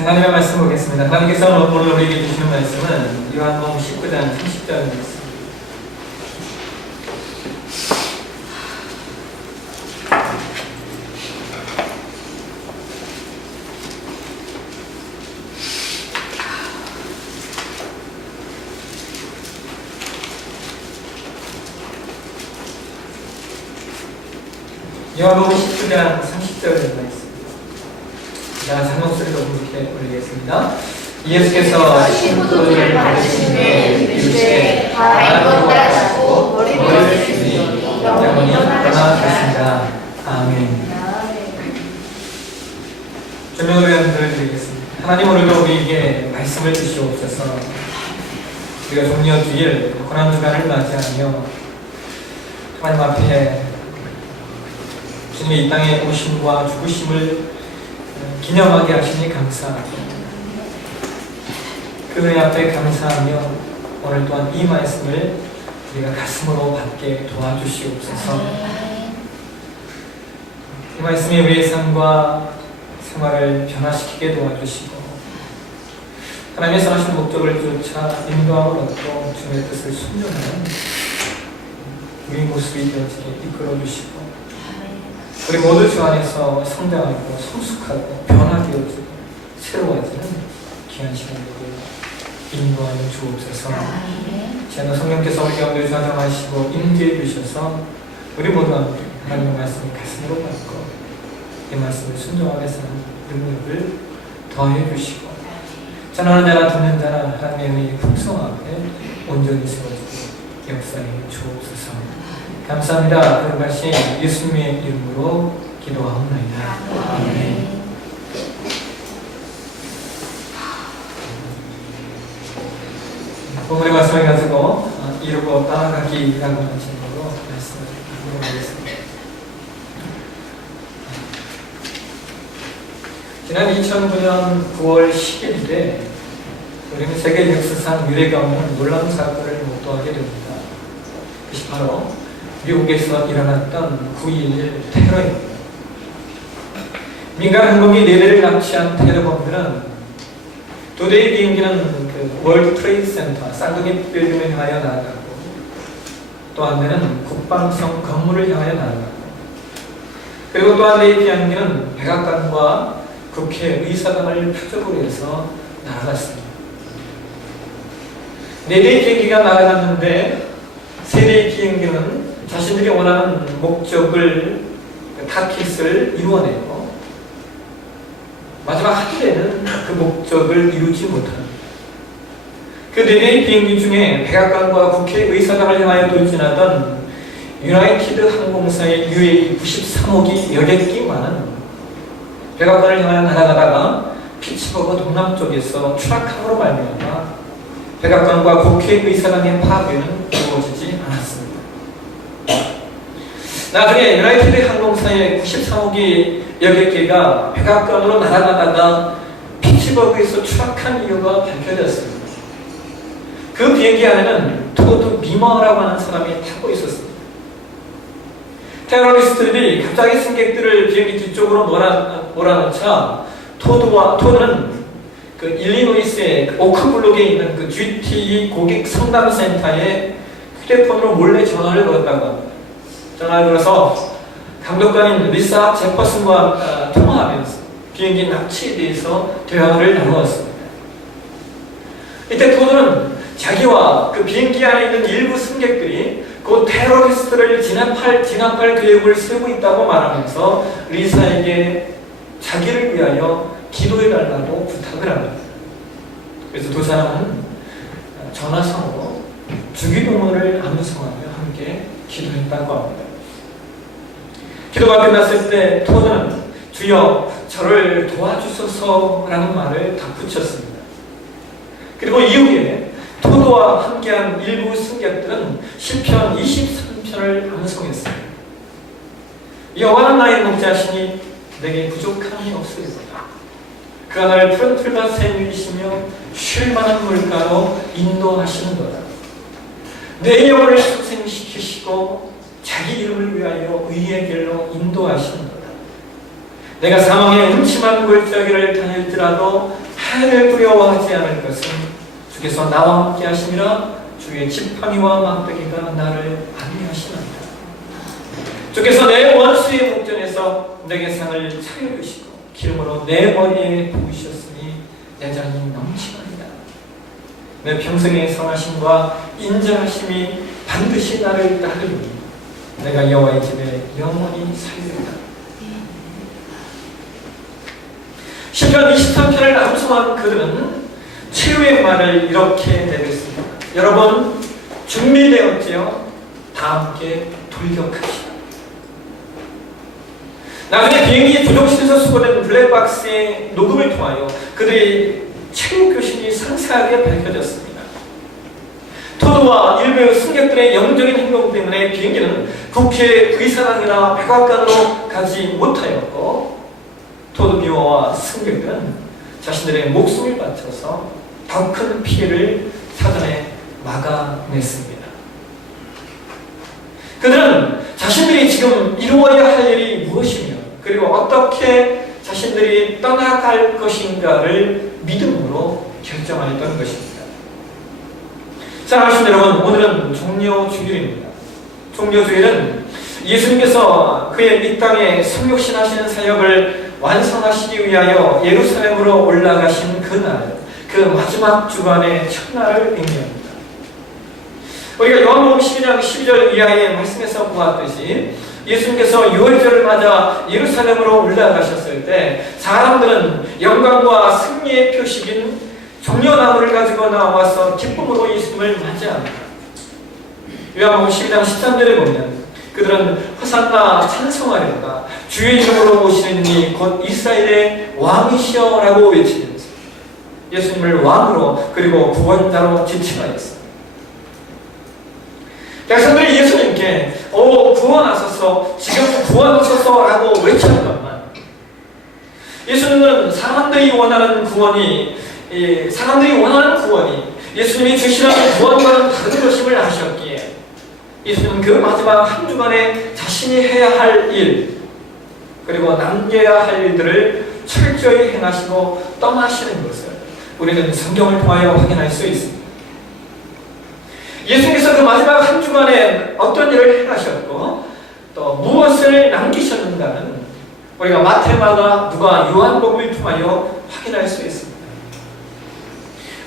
하나님의 말씀 보겠습니다. 하나님께서 오늘 우리에게 주시는 말씀은 요한복음 19장 30절 말씀. 요한복음 19장 30절 말씀. 자, 장목소리로 함께 올리겠습니다. 예수께서 신부들을 받으시되 이르시되 다 이루었다고 머리를 숙이니 영원히 떠나가신다. 아멘. 조명으로 연설을 드리겠습니다. 하나님 오늘도 우리에게 말씀을 주시옵소서. 우리가 종려주일 고난주간을 맞이하며 하나님 앞에 주님의 이 땅에 오심과 죽으심을 기념하게 하시니 감사하고 그 은혜 앞에 감사하며 오늘 또한 이 말씀을 우리가 가슴으로 받게 도와주시옵소서. 이 말씀이 우리의 삶과 생활을 변화시키게 도와주시고 하나님의 선하신 목적을 쫓아 인도함을 얻고 주님의 뜻을 순종하는 우리 모습이 되어지게 이끌어주시고 우리 모두 주 안에서 성장하고 성숙하고 변화되어지고 새로워지는 귀한 시간을 인도하여 주옵소서. 지난 성령께서 우리 가운데 좌정하시고 임재해 주셔서 우리 모두 함께 하나님의 말씀을 가슴으로 받고 이 말씀을 순종하며 사는 능력을 더해 주시고 전하는 자나 듣는 자나 하나님의 은혜의 풍성함에 온전히 세워지고 역사해 주옵소서. 감사합니다. 그런 말씀 예수님의 이름으로 기도하옵나이다. 아멘. 오늘의 말씀을 가지고 이루고 따라가기라고 하는 제목으로 말씀을 나누겠습니다. 지난 2009년 9월 10일에 우리는 세계 역사상 유례가 없는 놀라운 사건을 목도하게 됩니다. 그것이 바로 미국에서 일어났던 9.11 테러입니다. 민간 항공기 4대를 납치한 테러범들은 2대의 비행기는 그 월드 트레이드 센터 쌍둥이 빌딩을 향하여 날아갔고 또 한 대는 국방성 건물을 향하여 날아갔고 그리고 또 한 대의 비행기는 백악관과 국회의사당을 표적으로 해서 날아갔습니다. 4대의 비행기가 날아갔는데 3대의 비행기는 자신들이 원하는 목적을 타깃을 이루어내고 마지막 한 대는 그 목적을 이루지 못합니다. 그 4대의 비행기 중에 백악관과 국회의사당을 향하여 돌진하던 유나이티드 항공사의 UA-93호기 여객기만은 백악관을 향하여 날아가다가 피츠버그 동남쪽에서 추락함으로 말미암아 백악관과 국회의사당의 파괴는 이루어지지 않았습니다. 나중에 유나이티드 항공사의 93호기 여객기가 백악관으로 날아가다가 피츠버그에서 추락한 이유가 밝혀졌습니다. 그 비행기 안에는 토드 미머라고 하는 사람이 타고 있었습니다. 테러리스트들이 갑자기 승객들을 비행기 뒤쪽으로 몰아넣자 토드는 그 일리노이스의 오크블록에 있는 그 GTE 고객 상담센터에 휴대폰으로 몰래 전화를 걸었다고 합니다. 전화를 걸어서 감독관인 리사 제퍼슨과 통화하면서 비행기 납치에 대해서 대화를 나누었습니다. 이때 토드는 자기와 그 비행기 안에 있는 일부 승객들이 그 테러리스트를 진압할 계획을 세우고 있다고 말하면서 리사에게 자기를 위하여 기도해달라고 부탁을 합니다. 그래서 두 사람은 전화상으로 주기도문을 암송하며 함께 기도했다고 합니다. 기도가 끝났을 때 토드는 주여 저를 도와주소서라는 말을 덧붙였습니다. 그리고 이후에 토드와 함께한 일부 승객들은 시편 23편을 암송했습니다. 여호와는 나의 목자시니 내게 부족함이 없으리로다. 그가 나를 푸른 풀밭 샘이시며 쉴 만한 물가로 인도하시는도다. 내 영혼을 소생시키시고 자기 이름을 위하여 의의 길로 인도하시는도다. 내가 사망의 음침한 골짜기를 다닐지라도 하늘을 두려워하지 않을 것은 주께서 나와 함께 하심이라. 주의 지팡이와 막대기가 나를 안위하시나이다. 주께서 내 원수의 목전에서 내게 상을 차려주시고 기름으로 내 머리에 부으셨으니 내 잔이 넘치나이다. 내 평생의 선하심과 인자하심이 반드시 나를 따르니 내가 여호와의 집에 영원히 살리리라. 시편 23편을 암송한 그들은 최후의 말을 이렇게 내뱉습니다. 여러분 준비되었지요? 다 함께 돌격합시다. 나중에 비행기 조종실에서 수거된 블랙박스의 녹음을 통하여 그들의 최후 교신이 상세하게 밝혀졌습니다. 토드와 일부 승객들의 영적인 행동 때문에 비행기는 국회 의사당이나 백악관으로 가지 못하였고, 토드 뷰어와 승객들은 자신들의 목숨을 바쳐서 더 큰 피해를 사전에 막아냈습니다. 그들은 자신들이 지금 이루어야 할 일이 무엇이며 그리고 어떻게 자신들이 떠나갈 것인가를 믿음으로 결정하였던 것입니다. 사랑하신 여러분, 오늘은 종려주일입니다. 종려주일은 예수님께서 그의 이 땅에 성육신하시는 사역을 완성하시기 위하여 예루살렘으로 올라가신 그날, 그 마지막 주간의 첫날을 의미합니다. 우리가 요한복음 12장 12절 이하의 말씀에서 보았듯이 예수님께서 유월절을 맞아 예루살렘으로 올라가셨을 때 사람들은 영광과 승리의 표식인 종려나무를 가지고 나와서 기쁨으로 예수님을 맞이합니다. 요한복음 12장 13절에 보면 그들은 호산나 찬송하려다 주의 이름으로 오시는 이니 곧 이스라엘의 왕이시여 라고 외치면서 예수님을 왕으로 그리고 구원자로 지칭하였습니다. 백성들이 예수님께 구원하소서, 지금 구원하소서 라고 외쳤건만 예수님은 사람들이 원하는 구원이 예수님이 주시라는 구원과는 다른 것임을 아셨기에 예수님은 그 마지막 한 주간에 자신이 해야 할 일 그리고 남겨야 할 일들을 철저히 행하시고 떠나시는 것을 우리는 성경을 통하여 확인할 수 있습니다. 예수님께서 그 마지막 한 주간에 어떤 일을 행하셨고 또 무엇을 남기셨는가는 우리가 마태, 마가, 누가, 요한복음을 통하여 확인할 수 있습니다.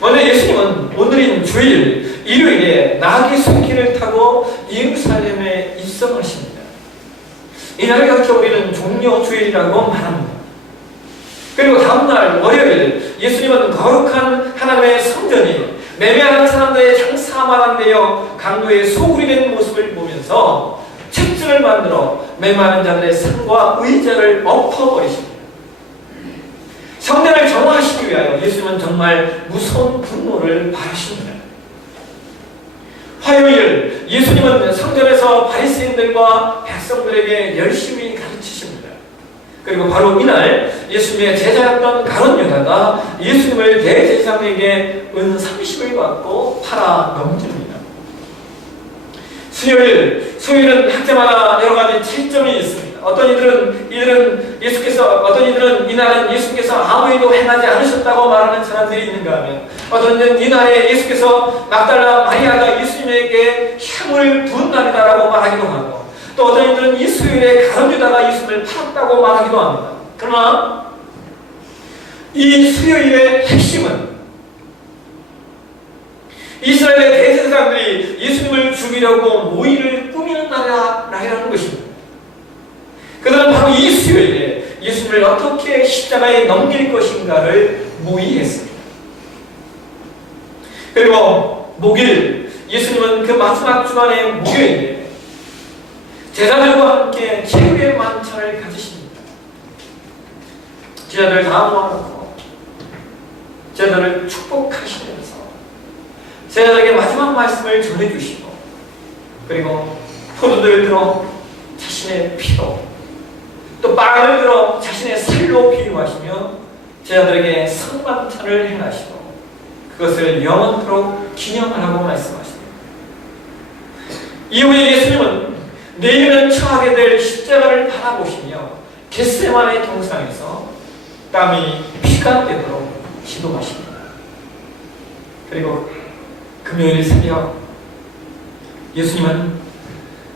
먼저 예수님은 오늘인 주일, 일요일에 나귀 숫기를 타고 예루살렘에 입성하십니다. 이날을 가르쳐 우리는 종려주일이라고 말합니다. 그리고 다음날 월요일 예수님은 거룩한 하나님의 성전이 매매하는 사람들의 장사만한 데여 강도의 소굴이 된 모습을 보면서 책증을 만들어 매매하는 자들의 상과 의자를 엎어버리십니다. 성전을 정화하시기 위하여 예수님은 정말 무서운 분노를 바라십니다. 화요일 예수님은 성전에서 바리새인들과 백성들에게 열심히 가르치십니다. 그리고 바로 이날 예수님의 제자였던 가룟 유다가 예수님을 대제사장에게 은 30을 받고 팔아 넘깁니다. 수요일은 학자마다 여러 가지 차이점이 있습니다. 어떤 이들은 이날은 예수께서 아무 일도 행하지 않으셨다고 말하는 사람들이 있는가 하면, 어떤 이들은 이날에 예수께서 막달라 마리아가 예수님에게 향을 부은 날이다라고 말하기도 하고, 또 어떤 이들은 이 수요일에 가룟 유다가 예수님을 팔았다고 말하기도 합니다. 그러나 이 수요일의 핵심은 이스라엘의 대제사장들이 예수님을 죽이려고 모의를 꾸미는 날이라는 것입니다. 그들은 바로 이 수요일에 예수님을 어떻게 십자가에 넘길 것인가를 모의했습니다. 그리고 목요일, 예수님은 그 마지막 주간의 목요일에 제자들과 함께 최후의 만찬을 가지십니다. 제자들 다 모아놓고 제자들을 축복하시면서 제자들에게 마지막 말씀을 전해주시고, 그리고 포도들을 들어 자신의 피로 또 빵을 들어 자신의 살로 비유하시며 제자들에게 성만찬을 행하시고 그것을 영원토록 기념하라고 말씀하십니다. 이후에 예수님은 내일은 처하게 될 십자가를 바라보시며 겟세마네 동상에서 땀이 피가 되도록 기도하십니다. 그리고 금요일 새벽 예수님은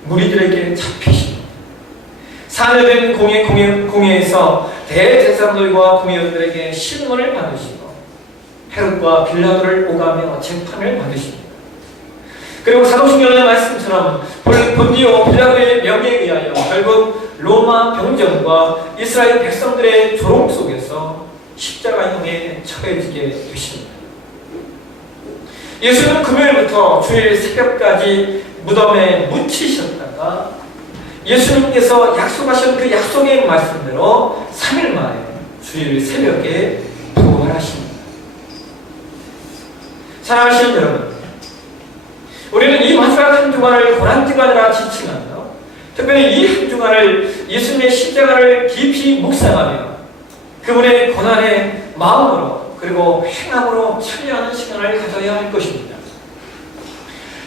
무리들에게 잡히시고 사내된 공회에서 대제사장들과 공회원들에게 신문을 받으시고 헤롯과 빌라도를 오가며 재판을 받으십니다. 그리고 사도신경의 말씀처럼 본디오 빌라도의 명예에 의하여 결국 로마 병정과 이스라엘 백성들의 조롱 속에서 십자가형에 처해지게 되십니다. 예수는 금요일부터 주일 새벽까지 무덤에 묻히셨다가 예수님께서 약속하신 그 약속의 말씀대로 3일 만에 주일 새벽에 부활하십니다. 사랑하시는 여러분, 우리는 이 마지막 한 주간을 고난주간이라 지칭하며 특별히 이 한 주간을 예수님의 십자가를 깊이 묵상하며 그분의 고난의 마음으로 그리고 행함으로 참여하는 시간을 가져야 할 것입니다.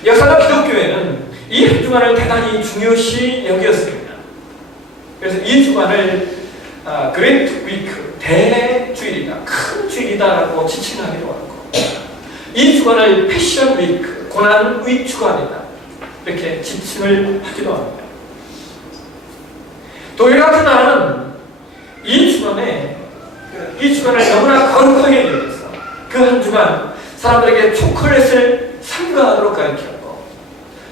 역사적 기독교회는 이 한 주간을 대단히 중요시 여겼습니다. 그래서 이 주간을 그레이트 위크, 대주일이다, 큰 주일이다라고 지칭하기도 하고 이 주간을 패션 위크, 고난 위주간이다 이렇게 지칭을 하기도 합니다. 독일 같은 나라는 이 주간을 너무나 거룩하게 여겨서 그 한 주간 사람들에게 초콜릿을 삼가하도록 가르쳤고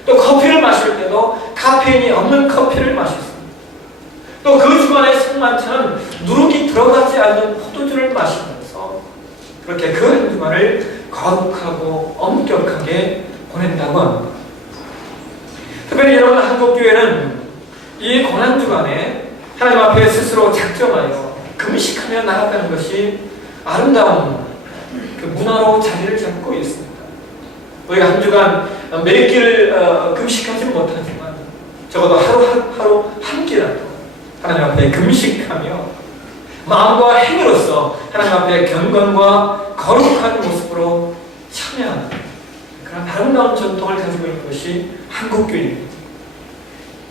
또 커피를 마실 때도 카페인이 없는 커피를 마셨습니다. 또 그 주간의 성만찬은 누룩이 들어가지 않는 포도주를 마시면서 그렇게 그 한 주간을 거룩하고 엄격하게 보낸다고 합니다. 특별히 여러분 한국교회는 이 고난주간에 하나님 앞에 스스로 작정하여 금식하며 나아가는 것이 아름다운 그 문화로 자리를 잡고 있습니다. 우리가 한 주간 몇 끼를 금식하지는 못하지만 적어도 하루 한 끼라도 하나님 앞에 금식하며 마음과 행위로서 하나님 앞에 경건과 거룩한 모습으로 참여하는 그런 아름다운 전통을 가지고 있는 것이 한국교회입니다.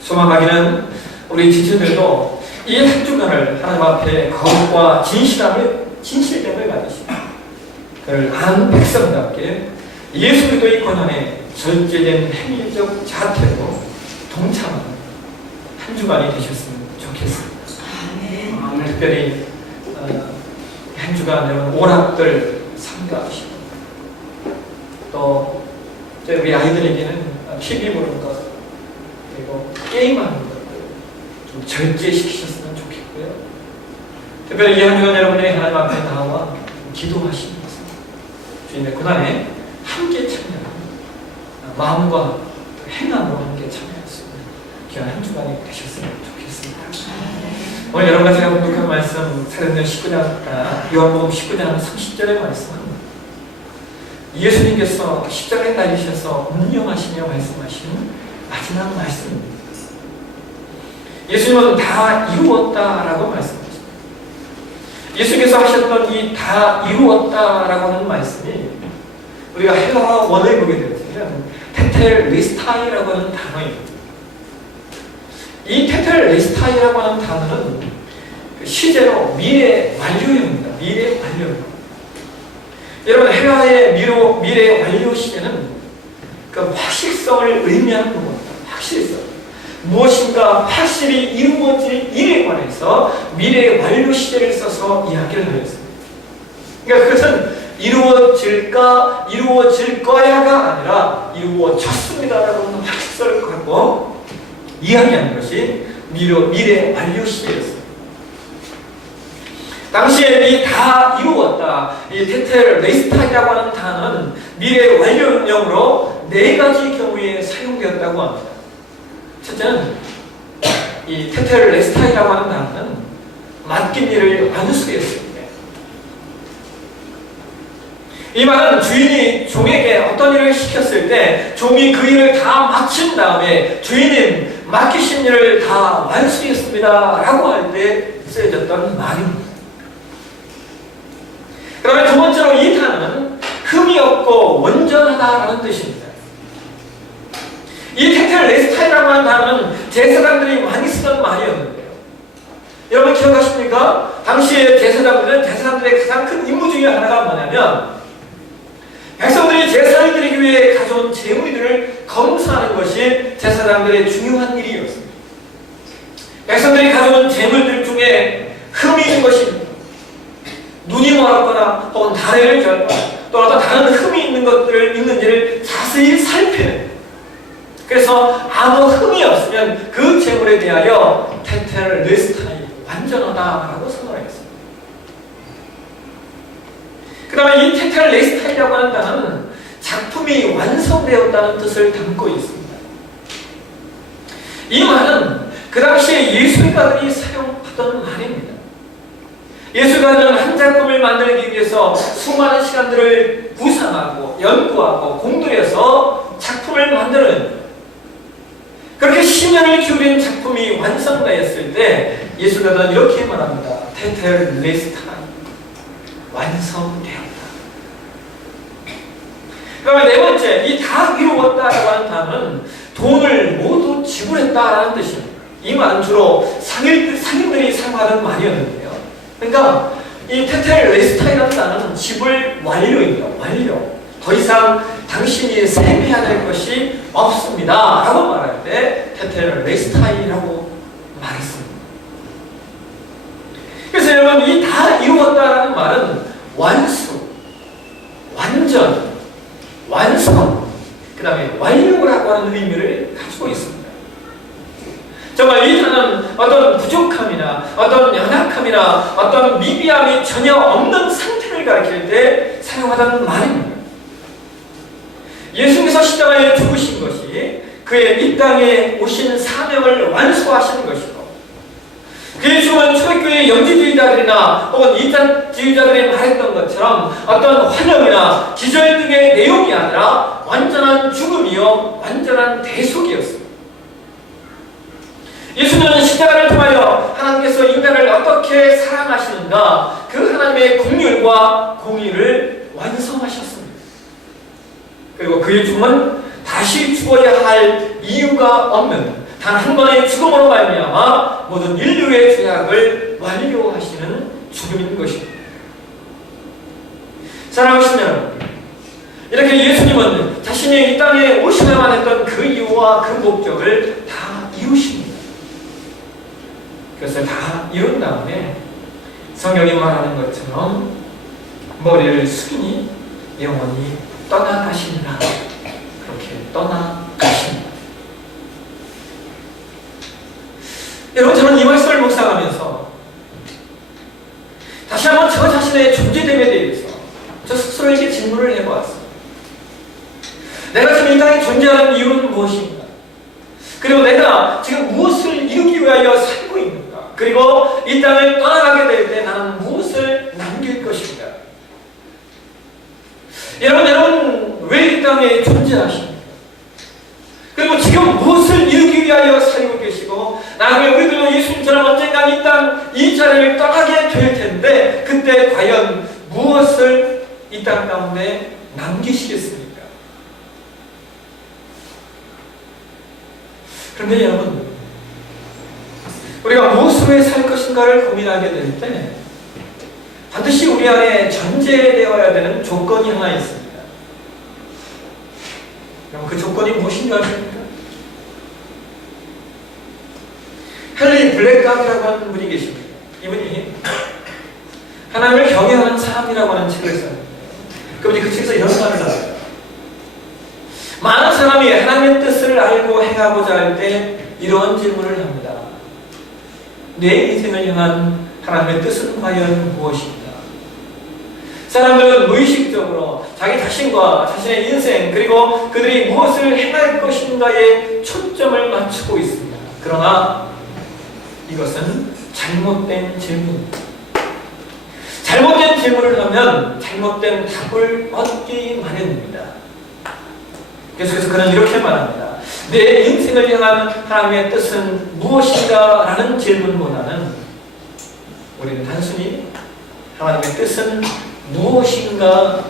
소망하기는 우리 지체들도 이 한 주간을 하나님 앞에 거룩과 진실됨을 가지시고 그를 아는 백성답게 예수 그리스도의 권한에 절제된 행위적 자태로 동참하는 한 주간이 되셨으면 좋겠습니다. 특별히 한 주간 여러분 오락들 참가하시고 또 우리 아이들에게는 TV 보는 것 그리고 게임하는 것들 좀 절제시키셨으면 좋겠고요. 특별히 이 한 주간 여러분들이 하나님 앞에 나와 기도하시는 것은 주님의 고난에 함께 참여하는 마음과 행함으로 함께 참여할 수 있는 귀한 한 주간이 되셨으면 좋겠습니다. 오늘 여러분과 제가 공독한 말씀 사도행전 19장 요한복음 19장 30절의 말씀은 예수님께서 십자가에 달리셔서 운명하시며 말씀하신 마지막 말씀입니다. 예수님은 다 이루었다라고 말씀하십니다. 예수님께서 하셨던 이 다 이루었다라고 하는 말씀이 우리가 헬라어 원어에 보게 되면 테텔레스타이라고 하는 단어입니다. 이 테텔레스타이라고 하는 단어는 시제로 미래 완료형입니다. 미래 완료형. 여러분 헬라의 미래 완료 시제는 그 확실성을 의미하는 부분입니다. 확실성. 무엇인가 확실히 이루어질 일에 관해서 미래 완료 시제를 써서 이야기를 하였습니다. 그러니까 그것은 이루어질까 이루어질 거야가 아니라 이루어졌습니다라고 하는 확실성을 갖고 이야기하는 것이 미래 완료 시제였습니다. 당시에 이 다 이루었다, 이 테텔레스타이라고 하는 단어는 미래 완료형으로 4가지 경우에 사용되었다고 합니다. 첫째는 이 테텔레스타이라고 하는 단어는 맡긴 일을 완수했습니다. 이 말은 주인이 종에게 어떤 일을 시켰을 때 종이 그 일을 다 마친 다음에 주인님 맡기신 일을 다 완수했습니다 라고 할 때 쓰여졌던 말입니다. 그다음에 두 번째로 이 단어는 흠이 없고 온전하다라는 뜻입니다. 이 테텔레스타이라고 하는 단어는 제사장들이 많이 쓰던 말이었는데요. 여러분 기억하십니까? 당시에 제사장들의 가장 큰 임무 중에 하나가 완수하는 것이 제사장들의 중요한 일이었습니다. 백성들이 가져온 재물들 중에 흠이 있는 것입니다. 눈이 멀었거나 혹은 다리를 절거나 또 어떤 다른 흠이 있는 것들을 있는지를 자세히 살펴요. 그래서 아무 흠이 없으면 그 재물에 대하여 테텔레스타이, 완전하다라고 선언했습니다. 그 다음에 이 테텔레스타이라고 하는 단어는 작품이 완성되었다는 뜻을 담고 있습니다. 이 말은 그 당시에 예술가들이 사용하던 말입니다. 예술가들은 한 작품을 만들기 위해서 수많은 시간들을 구상하고 연구하고 공들여서 작품을 만드는, 그렇게 10년을 기울인 작품이 완성되었을 때 예술가들은 이렇게 말합니다. 테텔레스타이, 완성되었다. 그 다음에 네 번째, 이 다 이루었다라고 하는 단어는 돈을 모두 지불했다라는 뜻입니다. 이 말은 주로 상인들이 사용하는 말이었는데요. 그러니까 이 테텔레스타이라는 단어는 지불 완료입니다. 완료. 더 이상 당신이 세배해야 될 것이 없습니다 라고 말할 때 테텔레스타이라고 말했습니다. 그래서 여러분, 이 다 이루었다라는 말은 완수, 완전, 완성, 그 다음에 완료라고 하는 의미를 가지고 있습니다. 정말 이 단어는 어떤 부족함이나 어떤 연약함이나 어떤 미비함이 전혀 없는 상태를 가리킬 때 사용하던 말입니다. 예수님께서 십자가에 죽으신 것이 그의 이 땅에 오신 사명을 완수하시는 것이고, 그의 죽음은 초대교회의 영지주의자들이나 혹은 이단주의자들이 말했던 것처럼 어떤 환영이나 기절 등의 내용이 아니라 완전한 죽음이요, 완전한 대속이었습니다. 예수님은 십자가를 통하여 하나님께서 인간을 어떻게 사랑하시는가, 그 하나님의 긍휼과 공의를 완성하셨습니다. 그리고 그의 죽음은 다시 죽어야 할 이유가 없는 단 한 번의 죽음으로 말미암아 모든 인류의 죄악을 완료하시는 죽음인 것입니다. 사랑하시는 여러분, 이렇게 예수님은 자신이 이 땅에 오시야만 했던 그 이유와 그 목적을 다 이루십니다. 그것을 다 이룬 다음에 성경이 말하는 것처럼 머리를 숙이니 영원히 떠나가시니라. 그렇게 떠나가십니다. 여러분, 저는 이 말씀을 묵상하면서 다시 한번 저 자신의 존재됨에 대해서 저 스스로에게 질문을 해보았습니다. 내가 지금 이 땅에 존재하는 이유는 무엇인가? 그리고 내가 지금 무엇을 이루기 위하여 살고 있는가? 그리고 이 땅을 떠나가게 될 때 나는 무엇을 남길 것인가? 여러분 왜 이 땅에 존재하십니까? 그리고 지금 무엇을 이루기 위하여 살고 계시고, 나중에 우리들은 예수님처럼 언젠가 이 자리를 떠나게 될 텐데 그때 과연 무엇을 이 땅 가운데 남기시겠습니까? 그런데 여러분, 우리가 무엇을 위해 살 것인가를 고민하게 될 때 반드시 우리 안에 전제되어야 되는 조건이 하나 있습니다. 그럼 그 조건이 무엇인지 아십니까? 헨리 블랙감이라고 하는 분이 계십니다. 이분이 하나님을 경외하는 사람이라고 하는 책을 썼는데, 그분이 그 책에서 이런 말을 하세요. 많은 사람이 하나님의 뜻을 알고 행하고자 할 때 이런 질문을 합니다. 내 인생을 향한 하나님의 뜻은 과연 무엇인가? 사람들은 무의식적으로 자기 자신과 자신의 인생, 그리고 그들이 무엇을 행할 것인가에 초점을 맞추고 있습니다. 그러나 이것은 잘못된 질문입니다. 잘못된 질문을 하면 잘못된 답을 얻기 마련입니다. 그래서 그는 이렇게 말합니다. 내 인생을 향한 하나님의 뜻은 무엇인가? 라는 질문보다는 우리는 단순히 하나님의 뜻은 무엇인가?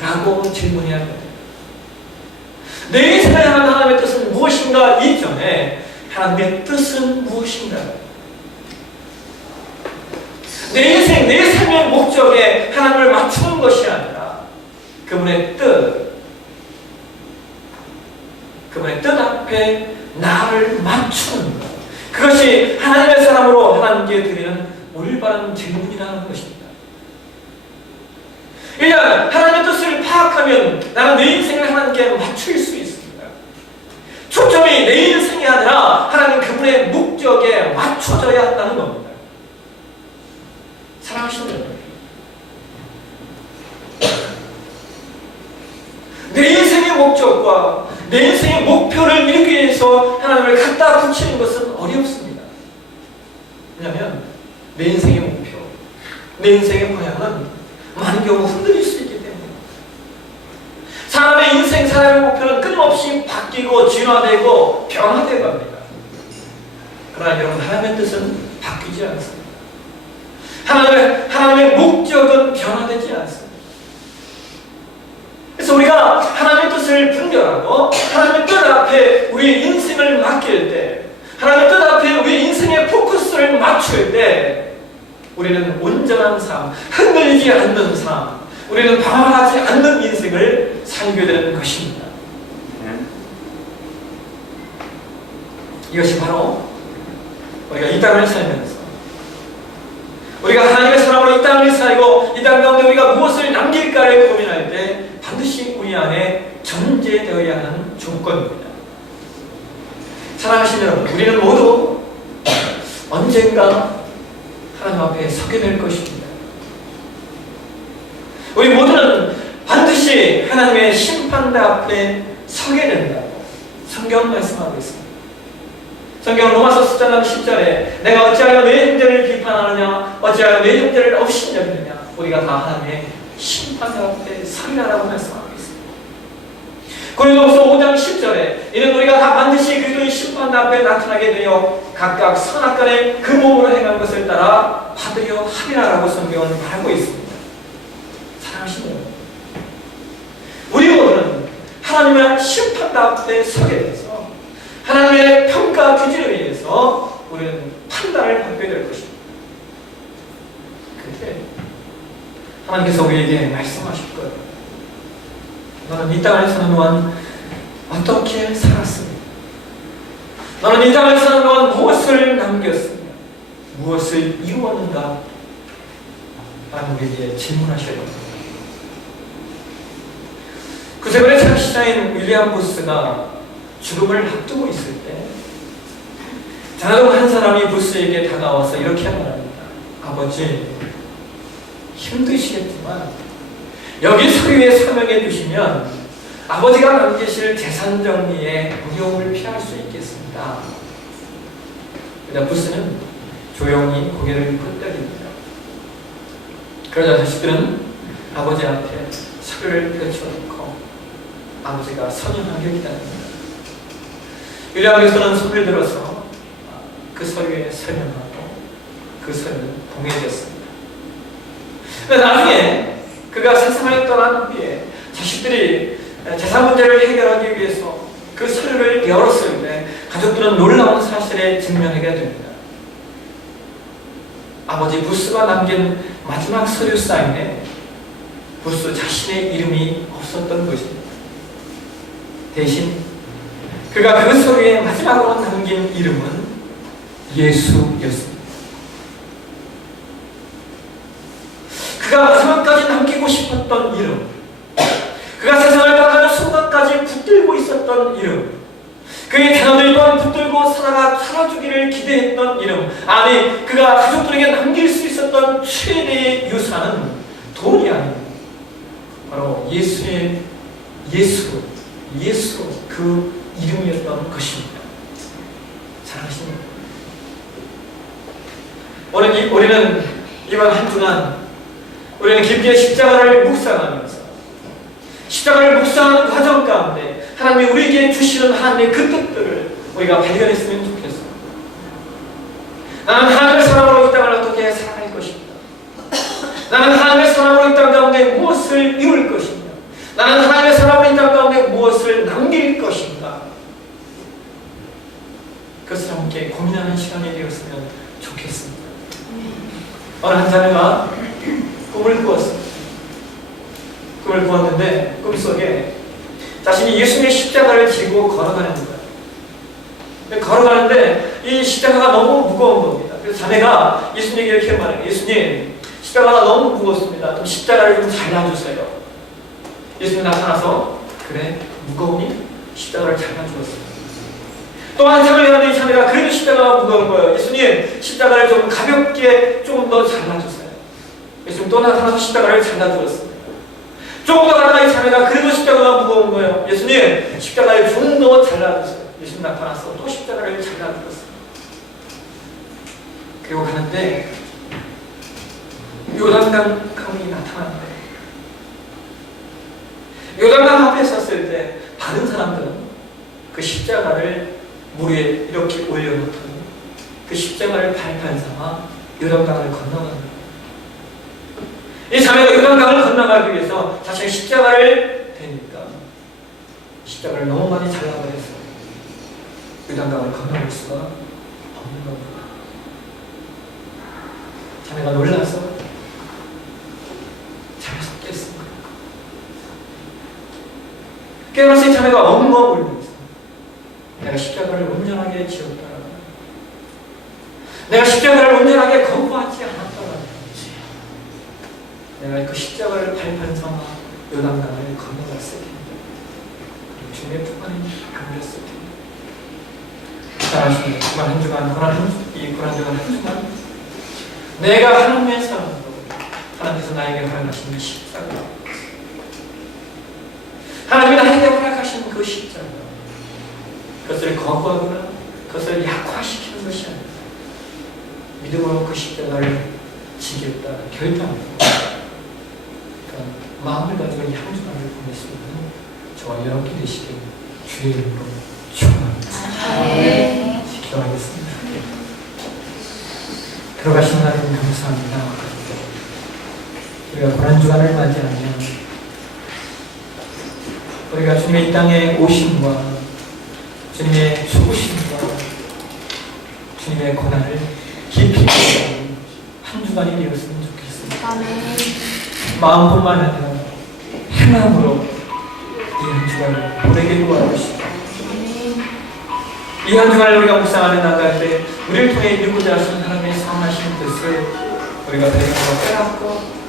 라고 질문해야 합니다. 내 인생을 향한 하나님의 뜻은 무엇인가? 이전에 하나님의 뜻은 무엇인가? 내 인생, 내 삶의 목적에 하나님을 맞추는 것이 아니라 그분의 뜻 앞에 나를 맞추는 것, 그것이 하나님의 사람으로 하나님께 드리는 올바른 질문이라는 것입니다. 일단 하나님의 뜻을 파악하면 나는 내 인생을 하나님께 맞출 수 있습니다. 초점이 내 인생이 아니라 하나님 그분의 목적에 맞춰져야 한다는 겁니다. 사랑하시는 여러분, 내 인생의 목적과 내 인생의 목표를 이루기 위해서 하나님을 갖다 붙이는 것은 어렵습니다. 왜냐하면 내 인생의 목표, 내 인생의 방향은 많은 경우 흔들릴 수 있기 때문에 사람의 인생, 사람의 목표는 끊임없이 바뀌고 진화되고 변화되고 합니다. 그러나 여러분, 하나님의 뜻은 바뀌지 않습니다. 하나님의 목적은 변화되지 않습니다. 그래서 우리가 하나님의 뜻을 분별하고 하나님의 뜻 앞에 우리의 인생을 맡길 때, 하나님의 뜻 앞에 우리의 인생의 포커스를 맞출 때 우리는 온전한 삶, 흔들리지 않는 삶, 우리는 방황하지 않는 인생을 살게 되는 것입니다. 이것이 바로 우리가 이 땅을 살면서 우리가 하나님의 사람으로 이 땅을 살고 이 땅 가운데 우리가 무엇을 남길까를 고민할 때 반드시 우리 안에 전제되어야 하는 조건입니다. 사랑하시는 여러분, 우리는 모두 언젠가 하나님 앞에 서게 될 것입니다. 우리 모두는 반드시 하나님의 심판대 앞에 서게 된다고 성경은 말씀하고 있습니다. 성경은 로마서 10장 10절에 내가 어찌하여 내 형제를 비판하느냐, 어찌하여 내 형제를 업신여기느냐, 우리가 다 하나님의 심판대 앞에 서리라라고 말씀하고 있습니다. 고린도후서 5장 10절에 이는 우리가 다 반드시 그리스도의 심판대 앞에 나타나게 되어 각각 선악간에 그 몸으로 행한 것을 따라 받으려 하리라라고 성경은 말하고 있습니다. 사랑하시는 여러분, 우리 모두는 하나님의 심판대 앞에 서게 돼서 하나님의 평가 기준에 의해서 우리는 판단을 받게 될 것입니다. 그때 하나님께서 우리에게 말씀하실 거예요. 너는 이 땅을 사는 동안 어떻게 살았습니까? 너는 이 땅을 사는 동안 무엇을 남겼습니까? 무엇을 이루었는가? 라는 우리에게 질문하셔야 됩니다. 구세군의 창시자인 윌리엄 부스가 죽음을 앞두고 있을 때 자나동 한 사람이 부스에게 다가와서 이렇게 말합니다. 아버지, 힘드시겠지만 여기 서류에 서명해 주시면 아버지가 남기실 재산 정리에 어려움을 피할 수 있겠습니다. 그러자 부스는 조용히 고개를 끄덕입니다. 그러자 자식들은 아버지 앞에 서류를 펼쳐놓고 아버지가 서명하길 기다립니다. 윌리엄에서는 손을 들어서 그 서류에 서명하고 그 서류는 봉해졌습니다. 나중에 그가 세상을 떠난 후에 자식들이 재산 문제를 해결하기 위해서 그 서류를 열었을 때 가족들은 놀라운 사실에 직면하게 됩니다. 아버지 부스가 남긴 마지막 서류 사인에 부스 자신의 이름이 없었던 것입니다. 대신 그가 그 서류에 마지막으로 남긴 이름은 예수였습니다. 그가 마지막까지 남기고 싶었던 이름, 그가 세상을 떠나는 순간까지 붙들고 있었던 이름, 그의 자녀들 또한 붙들고 살아주기를 기대했던 이름, 아니 그가 가족들에게 남길 수 있었던 최대의 유산은 돈이 아닙니다. 바로 예수의 예수 그 이름이었던 것입니다. 사랑하십니까? 우리는 이번 한 주간 우리는 깊게 십자가를 묵상하면서 십자가를 묵상하는 과정 가운데 하나님이 우리에게 주시는 하나님의 그 뜻들을 우리가 발견했으면 좋겠습니다. 나는 하나님의 사람으로 이 땅을 어떻게 살아갈 것입니다. 나는 하나님의 사람으로 이 땅 가운데 무엇을 이룰 것입니다. 나는 하나님의 사람으로 이 땅 가운데 무엇을 남길 것인가. 그것을 함께 고민하는 시간이 되었으면 좋겠습니다. 어느 한 자매가 꿈을 꾸었습니다. 꿈을 꾸었는데 꿈속에 자신이 예수님의 십자가를 지고 걸어가는 거예요. 걸어가는데 이 십자가가 너무 무거운 겁니다. 그래서 자매가 예수님에게 이렇게 말해요. 예수님, 십자가가 너무 무겁습니다. 좀 십자가를 좀 잘라주세요. 예수님 나타나서 그래, 무거우니 십자가를 잘라주었어요. 또 한참을 가는데 이 자매가 그래도 십자가가 무거운 거예요. 예수님, 십자가를 좀 가볍게 조금 더 잘라주세요. 예수님 또 나타나서 십자가를 잘라주었습니다. 조금 더 가다가 이 자매가 그래도 십자가가 무거운 거예요. 예수님, 십자가를 좀 더 잘라주세요. 예수님 나타나서 또 십자가를 잘라주었습니다. 그리고 가는데 요단강 강이 나타났는데 요단강 앞에 섰을 때 다른 사람들은 그 십자가를 물 위에 이렇게 올려놓더니 그 십자가를 발판 삼아 요단강을 건너갑니다. 이 자매가 요단강을 건너가기 위해서 자신의 십자가를 대니까 십자가를 너무 많이 잘라버려서 요단강을 건너올 수가 없는 겁니다. 자매가 놀라서 잠에서 깼습니다. 깨어나서 이 자매가 엉엉 울면서 내가 십자가를 온전하게 지었다. 내가 십자가를 온전하게 거부하지 않았다. 내가 그 십자가를 발판 삼아 요단강을 건너갔을 텐데 주님의 품 안에 안겼을 텐데. 잘하십니다. 이번 한 주간, 이 고난주간 한 주간 내가 하나님의 사람으로 하나님께서 나에게 허락하신 십자가, 하나님이 나에게 허락하신 그 십자가, 그것을 거부하거나 그것을 약화시키는 것이 아니라 믿음으로 그 십자가를 지겠다 결단하고 그러니까 마음을 가지고 이 한 주간을 보낼 수 있는 저와 여러분이 되시길 주의 이름으로 축원합니다. 기도하겠습니다. 들어가신 하나님 감사합니다. 우리가 고난주간을 맞이하면 우리가 주님의 이 땅에 오심과 주님의 죽으심과 주님의 고난을 깊이 느끼는 한 주간이 되었으면 좋겠습니다. 마음뿐만 아니라 행함으로 이 한 주간을 보내게 도와주시고 이 한 주간을 우리가 묵상하며 나갈 때 우리를 통해 이루고자 하시는 하나님의 선하신 뜻을 우리가 배경으로 깨닫고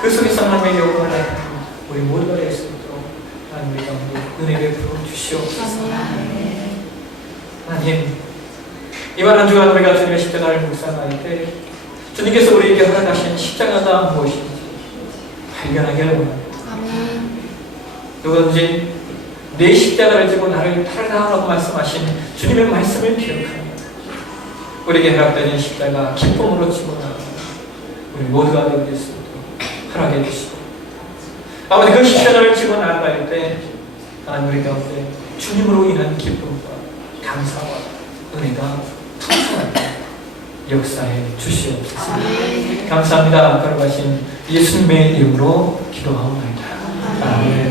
그 속에서 하나님의 영광을 나타내는 우리 모두가 될 수 있도록 하나님 우리 가운데 은혜 베풀어 주시옵소서. 하나님, 이번 한 주간 우리가 주님의 십자가를 묵상할 때 주님께서 우리에게 허락하신 십자가가 무엇인지 발견하기를 원합니다. 누구든지 내 십자가를 지고 나를 따르라고 말씀하신 주님의 말씀을 기억하며 우리에게 허락되는 십자가 기쁨으로 지고 나가고 우리 모두가 되게 될 수 있도록 허락해 주시고 아버지 그 십자가를 지고 나아갈 때 하나님 우리 가운데 주님으로 인한 기쁨과 감사와 은혜가 풍성하게 역사해 주시옵소서. 감사합니다. 걸어가신 예수님의 이름으로 기도하옵나이다. 아멘.